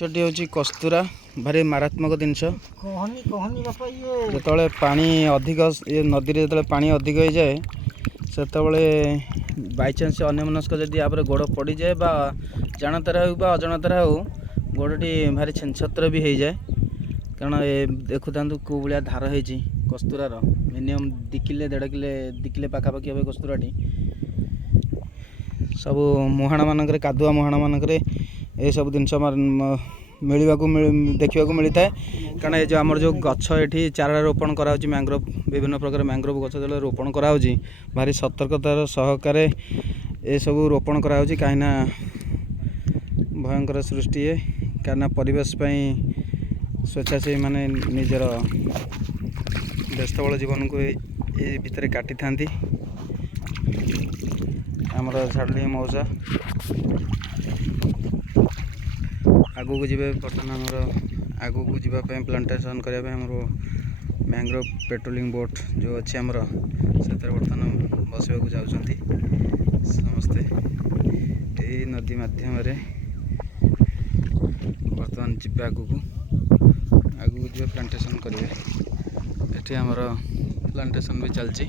ମାଛଟି ହେଉଛି କସ୍ତୁରା, ଭାରି ମାରାତ୍ମକ ଜିନିଷ। ଯେତେବେଳେ ପାଣି ଅଧିକ ନଦୀରେ ଯେତେବେଳେ ପାଣି ଅଧିକ ହେଇଯାଏ ସେତେବେଳେ ବାଇଚାନ୍ସ ଅନ୍ୟମନସ୍କ ଯଦି ୟାପରେ ଗୋଡ଼ ପଡ଼ିଯାଏ ବା ଜାଣତାରେ ହେଉ ବା ଅଜାଣତାରେ ହେଉ ଗୋଡ଼ଟି ଭାରି ଛେଞ୍ଚତ୍ର ବି ହେଇଯାଏ। କାରଣ ଏ ଦେଖୁଥାନ୍ତୁ କେଉଁ ଭଳିଆ ଧାର ହେଇଛି କସ୍ତୁରାର। ମିନିମମ୍ 2 କିଲେ 1.5 କିଲେ ପାଖାପାଖି ହେବ କସ୍ତୁରାଟି। ସବୁ ମୁହାଣ ମାନଙ୍କରେ, କାଦୁଆ ମୁହାଣ ମାନଙ୍କରେ ଏସବୁ ଜିନିଷ ଦେଖିବାକୁ ମିଳିଥାଏ। କାରଣ ଏ ଯେଉଁ ଆମର ଯେଉଁ ଗଛ ଏଠି ଚାରା ରୋପଣ କରାହେଉଛି, ମ୍ୟାଙ୍ଗ୍ରୋଭ୍ ବିଭିନ୍ନ ପ୍ରକାର ମ୍ୟାଙ୍ଗ୍ରୋଭ୍ ଗଛ ଯେତେବେଳେ ରୋପଣ କରାହେଉଛି ଭାରି ସତର୍କତାର ସହକାରେ ଏସବୁ ରୋପଣ କରାହେଉଛି। କାହିଁକିନା ଭୟଙ୍କର ସୃଷ୍ଟି ହୁଏ। କାହିଁକିନା ପରିବେଶ ପାଇଁ ସ୍ୱେଚ୍ଛାସେବୀ ମାନେ ନିଜର ବ୍ୟସ୍ତବହୁଳ ଜୀବନକୁ ଏ ଭିତରେ କାଟିଥାନ୍ତି। ଆମର ଝାଡ଼ୁଲି ମଉସା ଆଗକୁ ଯିବେ। ବର୍ତ୍ତମାନ ଆମର ଆଗକୁ ଯିବା ପାଇଁ ପ୍ଲାଣ୍ଟେସନ୍ କରିବା ପାଇଁ ଆମର ମ୍ୟାଙ୍ଗ୍ରୋଭ୍ ପେଟ୍ରୋଲିଂ ବୋଟ୍ ଯେଉଁ ଅଛି ଆମର, ସେଥିରେ ବର୍ତ୍ତମାନ ବସିବାକୁ ଯାଉଛନ୍ତି ସମସ୍ତେ। ଏହି ନଦୀ ମାଧ୍ୟମରେ ବର୍ତ୍ତମାନ ଯିବେ ଆଗକୁ ଯିବେ ପ୍ଲାଣ୍ଟେସନ୍ କରିବେ। ଏଠି ଆମର ପ୍ଲାଣ୍ଟେସନ୍ ବି ଚାଲିଛି।